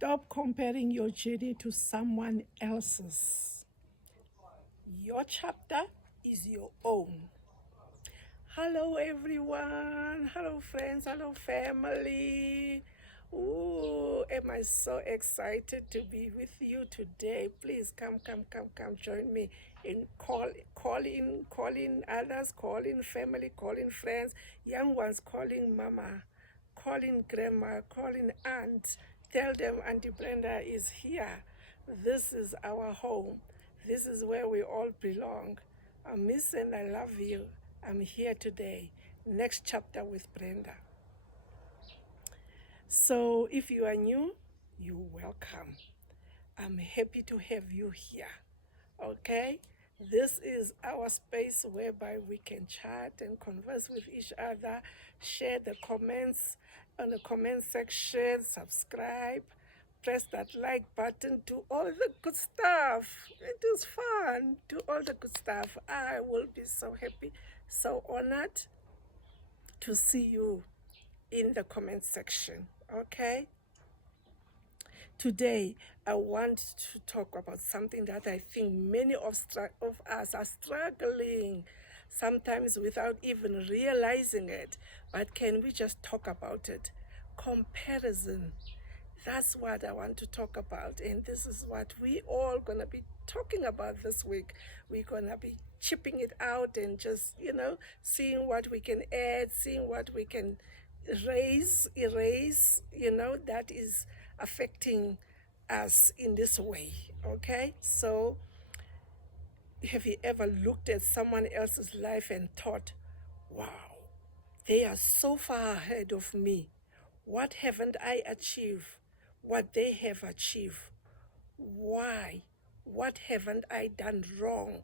Stop comparing your journey to someone else's. Your chapter is your own. Hello, everyone. Hello, friends. Hello, family. Ooh, am I so excited to be with you today? Please come, join me in calling others, calling family, calling friends, young ones calling mama, calling grandma, calling aunt. Tell them Auntie Brenda is here. This is our home. This is where we all belong. I miss and I love you. I'm here today. Next chapter with Brenda. So if you are new, you're welcome. I'm happy to have you here. Okay? This is our space whereby we can chat and converse with each other, share the comments on the comment section, subscribe, press that like button, do all the good stuff. It is fun. Do all the good stuff. I will be so happy, so honored to see you in the comment section. Okay? Today, I want to talk about something that I think many of us are struggling, sometimes without even realizing it. But can we just talk about it? Comparison. That's what I want to talk about. And this is what we all going to be talking about this week. We're going to be chipping it out and just, seeing what we can add, seeing what we can erase, that is affecting us in this way. Okay? So, have you ever looked at someone else's life and thought, wow, they are so far ahead of me. What haven't I achieved? What they have achieved? Why? What haven't I done wrong?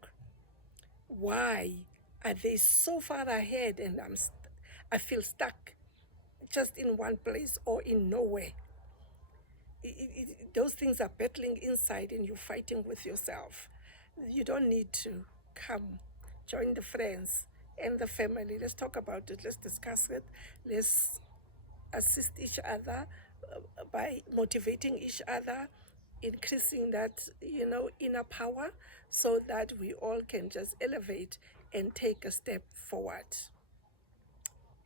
Why are they so far ahead and I feel stuck just in one place or in nowhere? Those things are battling inside and you're fighting with yourself. You don't need to come, join the friends and the family. Let's talk about it. Let's discuss it. Let's assist each other by motivating each other, increasing that, inner power so that we all can just elevate and take a step forward.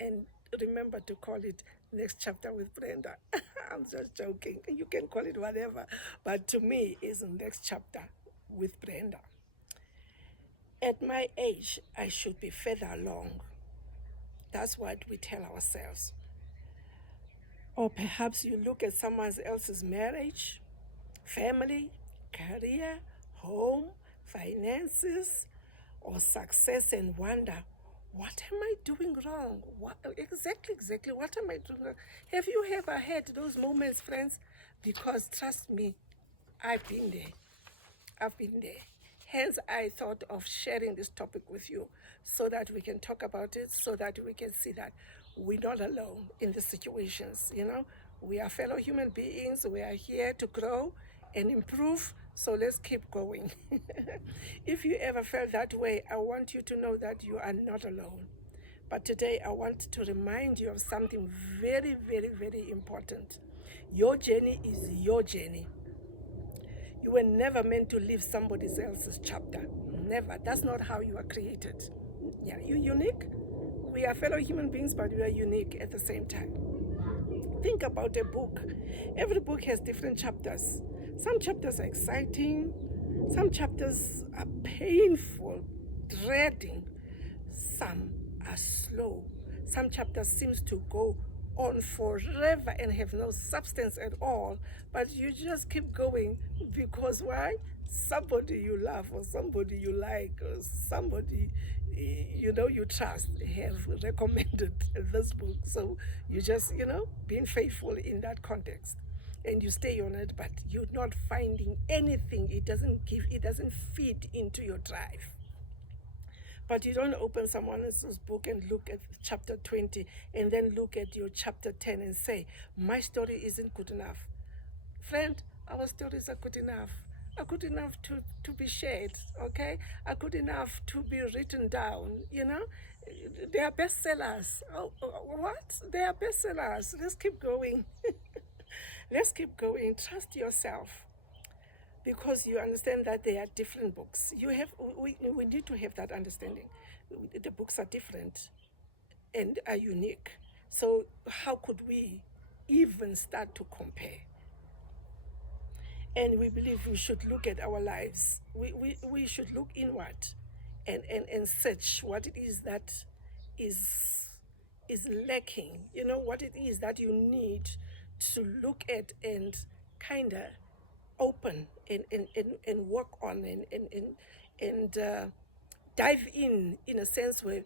And remember to call it Next Chapter with Brenda. I'm just joking. You can call it whatever. But to me, it's Next Chapter with Brenda. At my age, I should be further along. That's what we tell ourselves. Or perhaps you look at someone else's marriage, family, career, home, finances, or success and wonder, what am I doing wrong? Exactly, what am I doing wrong? Have you ever had those moments, friends? Because trust me, I've been there. Hence, I thought of sharing this topic with you so that we can talk about it, so that we can see that we're not alone in the situations, We are fellow human beings. We are here to grow and improve, so let's keep going. If you ever felt that way, I want you to know that you are not alone. But today, I want to remind you of something very, very, very important. Your journey is your journey. You were never meant to live somebody else's chapter. Never. That's not how you are created. Yeah, you're unique. We are fellow human beings, but we are unique at the same time. Think about a book. Every book has different chapters. Some chapters are exciting. Some chapters are painful, dreading. Some are slow. Some chapters seems to go on forever and have no substance at all, but you just keep going because why? Somebody you love or somebody you like or somebody you trust have recommended this book, so you just being faithful in that context and you stay on it, but you're not finding anything. It doesn't fit into your drive. But you don't open someone else's book and look at chapter 20 and then look at your chapter 10 and say, my story isn't good enough. Friend, our stories are good enough. Are good enough to be shared, okay? Are good enough to be written down, They are bestsellers. What? They are bestsellers. Let's keep going. Let's keep going. Trust yourself because you understand that they are different books. We need to have that understanding. The books are different and are unique. So how could we even start to compare? And we believe we should look at our lives. We should look inward and search what it is that is is lacking. You know what it is that you need to look at and kind of open and work on and dive in a sense where,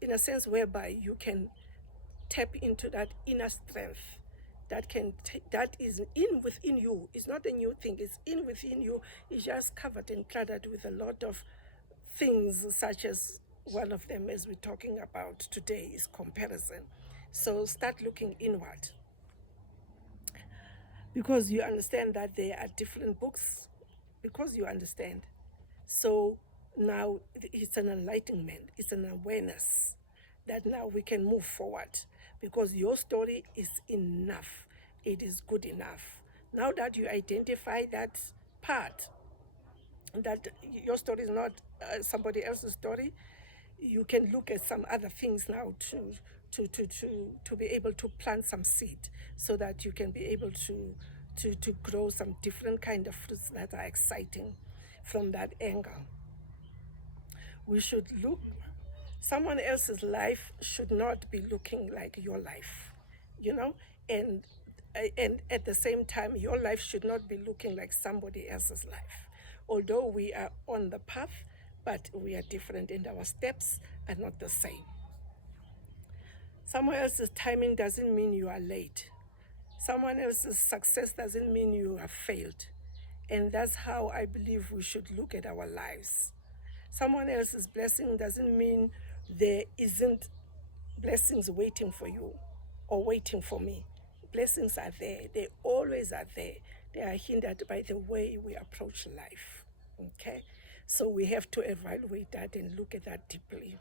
in a sense whereby you can tap into that inner strength that that is in within you. It's not a new thing, it's in within you. It's just covered and cluttered with a lot of things, such as one of them, as we're talking about today, is comparison. So start looking inward because you understand that there are different books, because you understand. So now it's an enlightenment, it's an awareness that now we can move forward because your story is enough. It is good enough. Now that you identify that part, that your story is not somebody else's story, you can look at some other things now to be able to plant some seed so that you can be able to grow some different kind of fruits that are exciting from that angle. We should look, someone else's life should not be looking like your life, you know, and and at the same time your life should not be looking like somebody else's life. Although we are on the path, but we are different and our steps are not the same. Someone else's timing doesn't mean you are late. Someone else's success doesn't mean you have failed. And that's how I believe we should look at our lives. Someone else's blessing doesn't mean there isn't blessings waiting for you or waiting for me. Blessings are there, they always are there. They are hindered by the way we approach life. Okay? So we have to evaluate that and look at that deeply.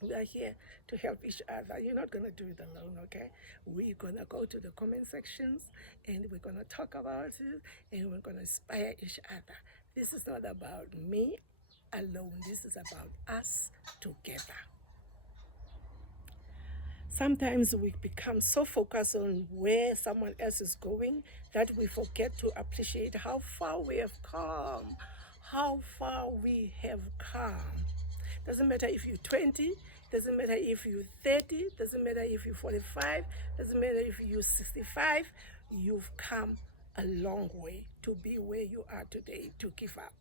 We are here to help each other. You're not going to do it alone, okay? We're going to go to the comment sections and we're going to talk about it and we're going to inspire each other. This is not about me alone, this is about us together. Sometimes we become so focused on where someone else is going that we forget to appreciate how far we have come. How far we have come. Doesn't matter if you're 20, doesn't matter if you're 30, doesn't matter if you're 45, doesn't matter if you're 65, you've come a long way to be where you are today, to give up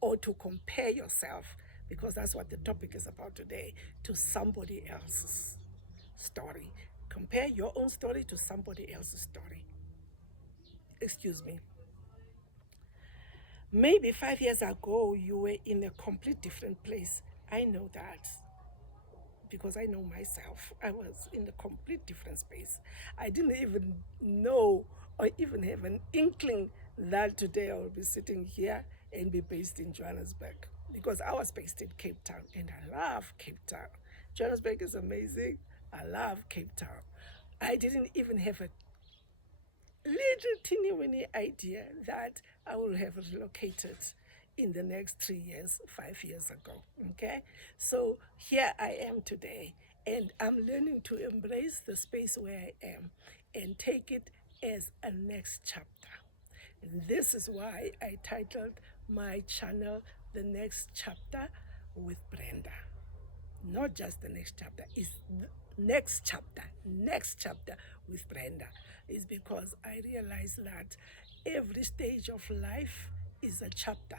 or to compare yourself, because that's what the topic is about today, to somebody else's story. Compare your own story to somebody else's story. Excuse me. Maybe 5 years ago you were in a complete different place. I know that because I know myself. I was in a complete different space. I didn't even know or even have an inkling that today I will be sitting here and be based in Johannesburg, because I was based in Cape Town and I love Cape Town. Johannesburg is amazing. I love Cape Town. I didn't even have a little teeny weeny idea that I will have relocated in the next 3 years, 5 years ago. Okay? So here I am today, and I'm learning to embrace the space where I am and take it as a next chapter. And this is why I titled my channel The Next Chapter with Brenda. Not just the next chapter, it's the next chapter with Brenda. Is because I realize that every stage of life is a chapter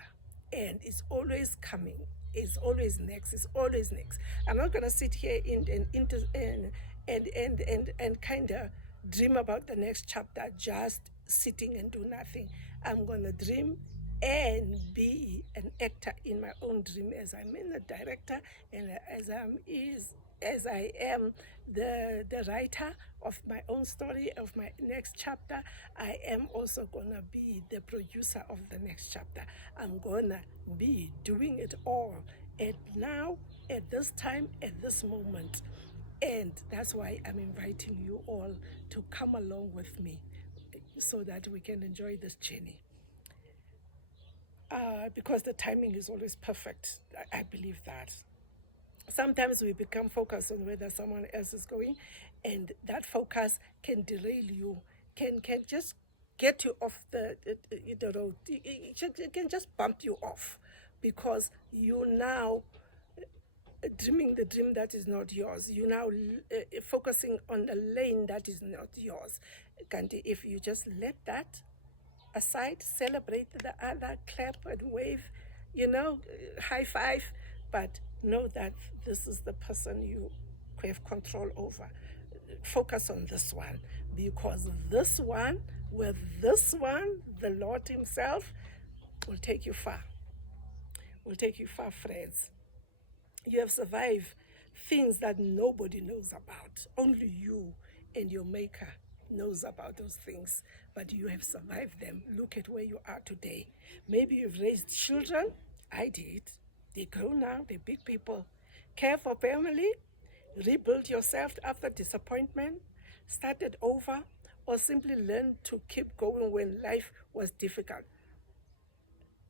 and it's always coming. It's always next. It's always next. I'm not gonna sit here and kind of dream about the next chapter, just sitting and do nothing. I'm gonna dream and be an actor in my own dream, as I'm in the director and as I am the writer of my own story, of my next chapter. I am also gonna be the producer of the next chapter. I'm gonna be doing it all at now, at this time, at this moment. And that's why I'm inviting you all to come along with me so that we can enjoy this journey. Because the timing is always perfect. I believe that. Sometimes we become focused on whether someone else is going, and that focus can derail you, can just get you off the road. It can just bump you off because you now dreaming the dream that is not yours. You now focusing on the lane that is not yours. Kanti, if you just let that aside, celebrate the other, clap and wave, high five, but know that this is the person you have control over. Focus on this one, because this one, with this one, the Lord Himself will take you far. Will take you far, friends. You have survived things that nobody knows about. Only you and your Maker knows about those things, but you have survived them. Look at where you are today. Maybe you've raised children. I did. They grow now, they're big people. Care for family, rebuild yourself after disappointment, started over, or simply learn to keep going when life was difficult.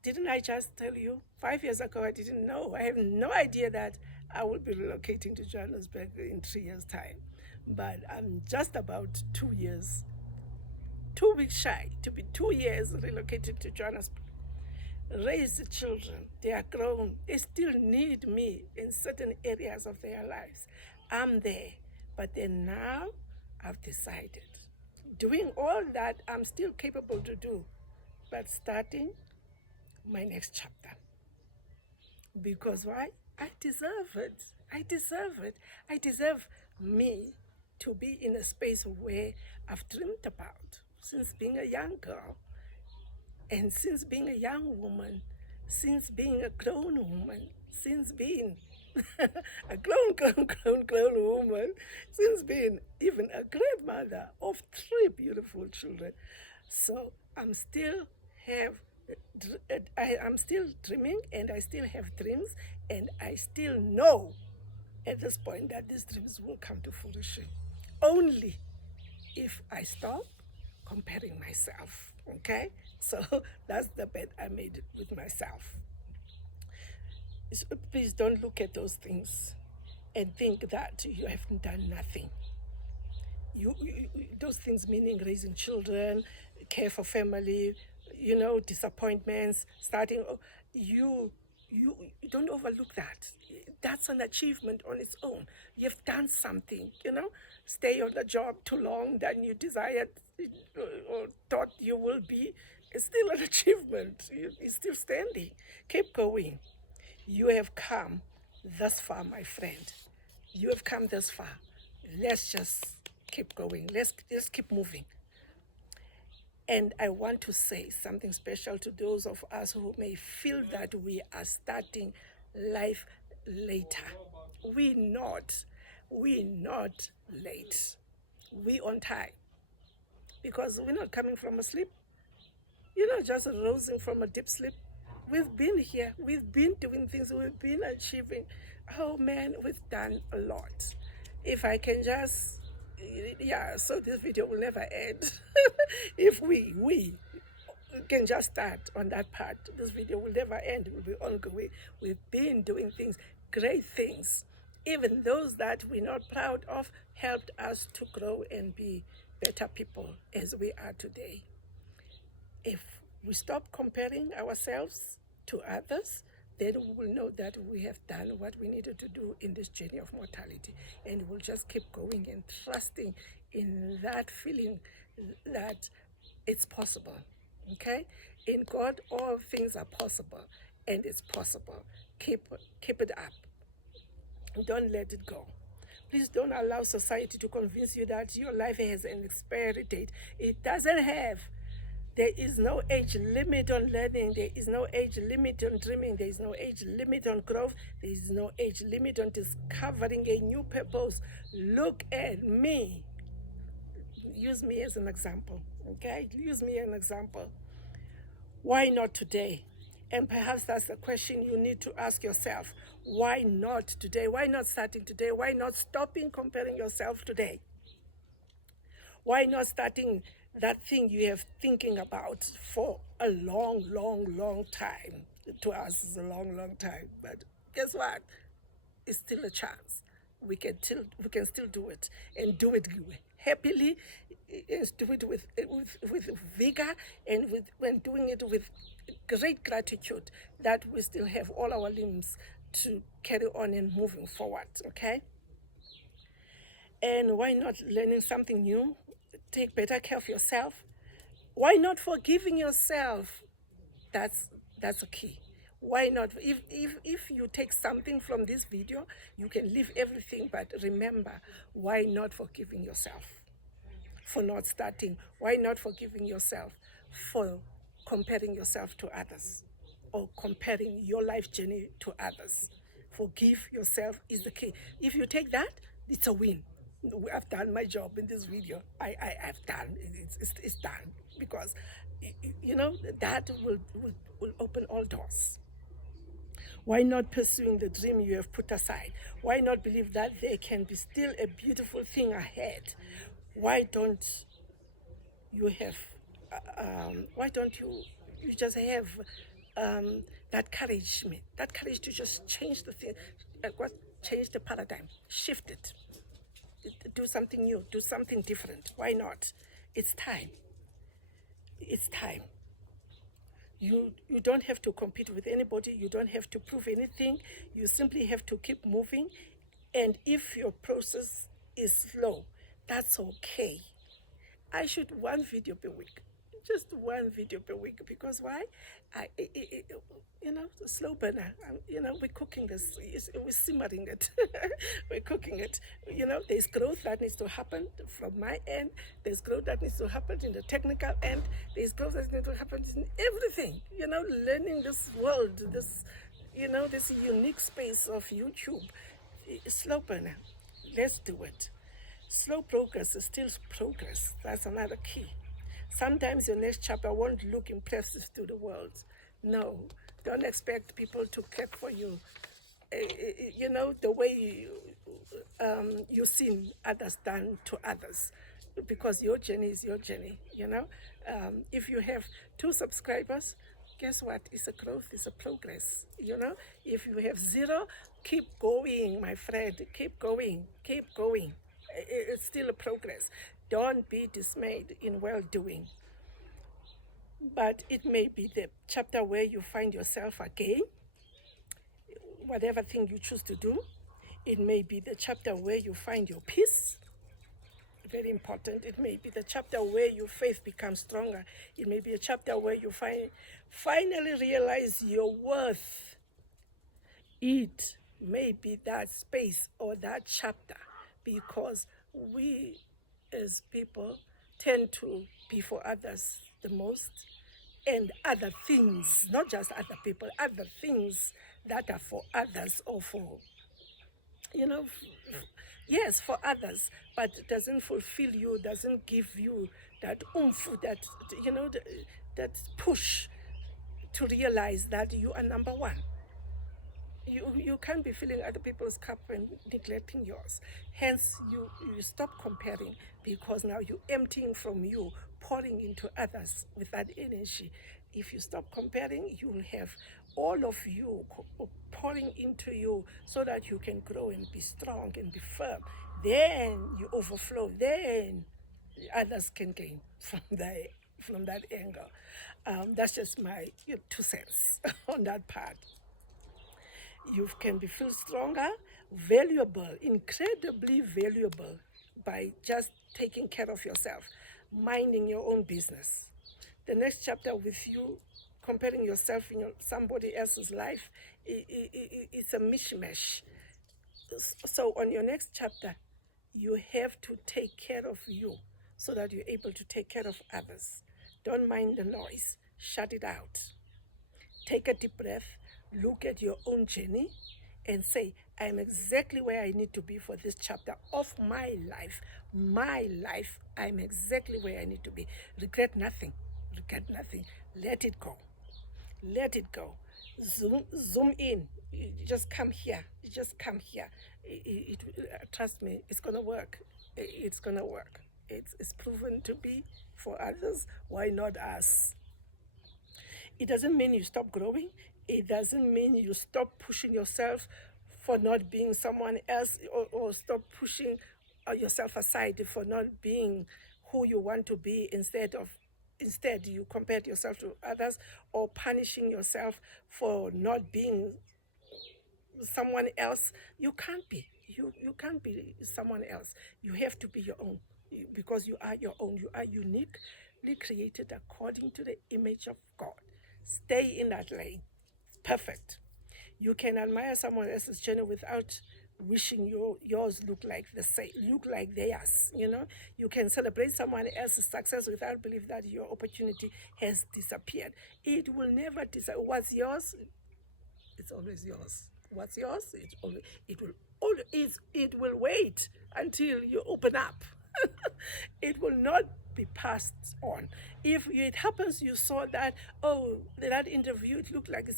Didn't I just tell you? 5 years ago, I didn't know. I have no idea that I will be relocating to Johannesburg in 3 years' time. But I'm just about 2 years, 2 weeks shy to be 2 years relocated to Johannesburg. Raised children, they are grown. They still need me in certain areas of their lives. I'm there. But then now, I've decided. Doing all that I'm still capable to do, but starting my next chapter. Because why? I deserve it. I deserve it. I deserve me to be in a space where I've dreamed about since being a young girl, and since being a young woman, since being a grown woman, since being a grown woman, since being even a grandmother of 3 beautiful children. So I'm still dreaming, and I still have dreams, and I still know at this point that these dreams will come to fruition only if I stop comparing myself. Okay? So that's the bet I made with myself. So please don't look at those things and think that you have done nothing. Those things, meaning raising children, care for family, disappointments, starting, you don't overlook that. That's an achievement on its own. You've done something, stay on the job too long than you desired or thought you will be. It's still an achievement. You're still standing. Keep going. You have come thus far, my friend. You have come this far. Let's just keep going. Let's keep moving. And I want to say something special to those of us who may feel that we are starting life later. We not late. We on time. Because we're not coming from a sleep. You're not just rising from a deep sleep. We've been here. We've been doing things. We've been achieving. Oh man, we've done a lot. If I can just, so this video will never end. If we can just start on that part, this video will never end. It will be ongoing. We've been doing things, great things. Even those that we're not proud of helped us to grow and be better people as we are today. If we stop comparing ourselves to others, then we will know that we have done what we needed to do in this journey of mortality. And we'll just keep going and trusting in that feeling that it's possible. Okay? In God, all things are possible, and it's possible. Keep it up. Don't let it go. Please don't allow society to convince you that your life has an expiry date. It doesn't have. There is no age limit on learning. There is no age limit on dreaming. There is no age limit on growth. There is no age limit on discovering a new purpose. Look at me. Use me as an example, okay? Use me as an example. Why not today? And perhaps that's the question you need to ask yourself. Why not today? Why not starting today? Why not stopping comparing yourself today? Why not starting that thing you have thinking about for a long, long, long time. To us, it's a long, long time. But guess what? It's still a chance. We can still do it, and do it happily. Is do it with vigor, and with when doing it with great gratitude that we still have all our limbs to carry on and moving forward. Okay. And why not learning something new? Take better care of yourself. Why not forgiving yourself? That's that's a key. Why not? If you take something from this video, you can leave everything, but remember, why not forgiving yourself for not starting? Why not forgiving yourself for comparing yourself to others, or comparing your life journey to others? Forgive yourself is the key. If you take that, it's a win. I've done my job in this video. I've done it's done, because that will open all doors. Why not pursuing the dream you have put aside? Why not believe that there can be still a beautiful thing ahead? Why don't you have why don't you just have that courage, that courage to just change the thing, change the paradigm, shift it, do something new, do something different. Why not? It's time. It's time. You don't have to compete with anybody. You don't have to prove anything. You simply have to keep moving. And if your process is slow, that's okay. I shoot one video per week, just one video per week, because why? Slow burner. We're cooking this. We're simmering it. We're cooking it. There's growth that needs to happen from my end. There's growth that needs to happen in the technical end. There's growth that needs to happen in everything. Learning this world, this unique space of YouTube. Slow burner. Let's do it. Slow progress is still progress. That's another key. Sometimes your next chapter won't look impressive to the world. No, don't expect people to clap for you. The way you've seen others done to others, because your journey is your journey. If you have 2 subscribers, guess what? It's a growth, it's a progress. If you have 0, keep going, my friend. Keep going, keep going. It's still a progress. Don't be dismayed in well-doing. But it may be the chapter where you find yourself again, whatever thing you choose to do. It may be the chapter where you find your peace. Very important. It may be the chapter where your faith becomes stronger. It may be a chapter where you finally realize your worth. It may be that space or that chapter, because we as people tend to be for others the most, and other things, not just other people, other things that are for others, or for, yes, for others, but doesn't fulfill you, doesn't give you that oomph, that push to realize that you are number one. You can't be filling other people's cup and neglecting yours. Hence, you stop comparing, because now you're emptying from you, pouring into others with that energy. If you stop comparing, you will have all of you pouring into you, so that you can grow and be strong and be firm. Then you overflow. Then others can gain from that angle. That's just my 2 cents on that part. You can feel stronger, valuable, incredibly valuable, by just taking care of yourself, minding your own business. The next chapter with you comparing yourself in somebody else's life, it's a mishmash. So on your next chapter, you have to take care of you, so that you're able to take care of others. Don't mind the noise. Shut it out. Take a deep breath. Look at your own journey and say, I'm exactly where I need to be for this chapter of my life. My life, I'm exactly where I need to be. Regret nothing. Regret nothing. Let it go. Let it go. Zoom in. You just come here. You just come here. Trust me, it's going to work. It's going to work. It's proven to be for others. Why not us? It doesn't mean you stop growing. It doesn't mean you stop pushing yourself for not being someone else, or stop pushing yourself aside for not being who you want to be. Instead you compared yourself to others, or punishing yourself for not being someone else. You can't be. You can't be someone else. You have to be your own, because you are your own. You are uniquely created according to the image of God. Stay in that lane. Perfect. You can admire someone else's journey without wishing yours look like theirs. You can celebrate someone else's success without believe that your opportunity has disappeared. It will never disappear. What's yours, it's always yours. What's yours, it will wait until you open up. It will not be passed on. If it happens, you saw that, that interview, it looked like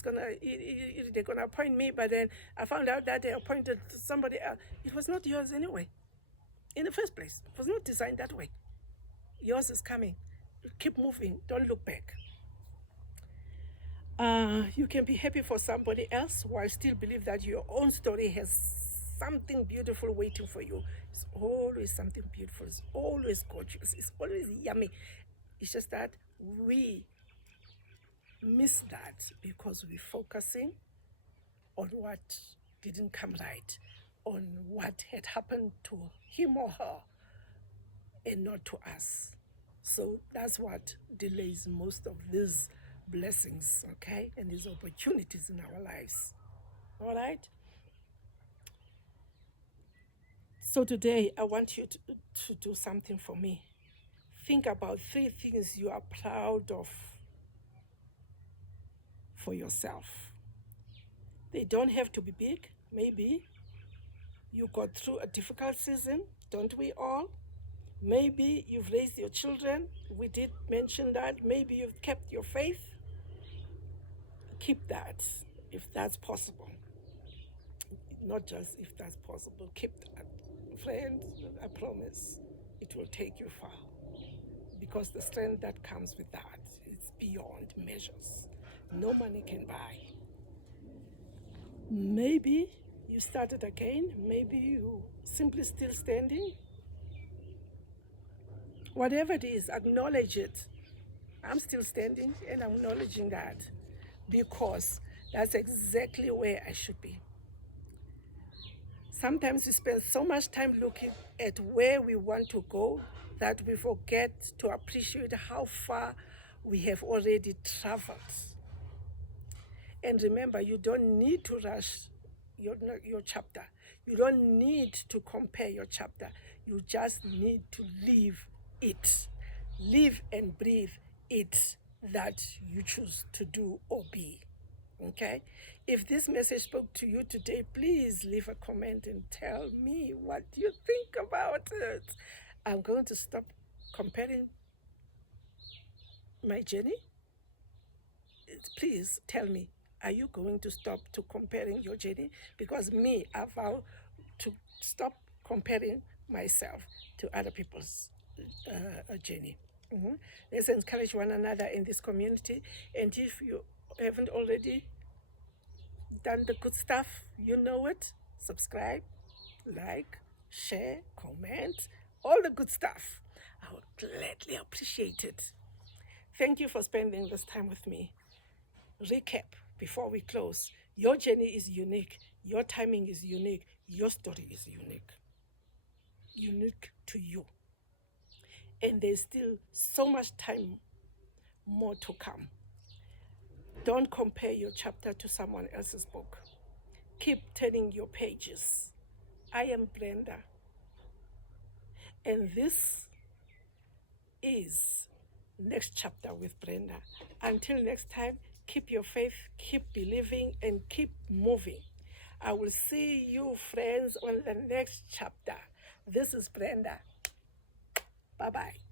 they're gonna appoint me, but then I found out that they appointed somebody else. It was not yours anyway. In the first place, it was not designed that way. Yours is coming. Keep moving. Don't look back. You can be happy for somebody else while still believe that your own story has something beautiful waiting for you. It's always something beautiful. It's always gorgeous. It's always yummy. It's just that we miss that because we're focusing on what didn't come right, on what had happened to him or her, and not to us. So that's what delays most of these blessings, okay, and these opportunities in our lives. All right? So today, I want you to do something for me. Think about 3 things you are proud of for yourself. They don't have to be big. Maybe you got through a difficult season, don't we all? Maybe you've raised your children. We did mention that. Maybe you've kept your faith. Keep that if that's possible. Not just if that's possible, keep that. Friends, I promise it will take you far, because the strength that comes with that is beyond measures. No money can buy. Maybe you started again. Maybe you simply still standing. Whatever it is, acknowledge it. I'm still standing and I'm acknowledging that, because that's exactly where I should be. Sometimes we spend so much time looking at where we want to go that we forget to appreciate how far we have already traveled. And remember, you don't need to rush your chapter. You don't need to compare your chapter. You just need to live it. Live and breathe it that you choose to do or be. Okay? If this message spoke to you today, please leave a comment and tell me what you think about it. I'm going to stop comparing my journey. Please tell me, are you going to stop to comparing your journey? Because me, I vow to stop comparing myself to other people's journey. Let's encourage one another in this community. And if you haven't already done the good stuff, you know it. Subscribe, like, share, comment, all the good stuff. I would gladly appreciate it. Thank you for spending this time with me. Recap before we close. Your journey is unique. Your timing is unique. Your story is unique. Unique to you. And there's still so much time more to come. Don't compare your chapter to someone else's book. Keep turning your pages. I am Brenda, and this is Next Chapter with Brenda. Until next time, keep your faith, keep believing, and keep moving. I will see you, friends, on the next chapter. This is Brenda. Bye-bye.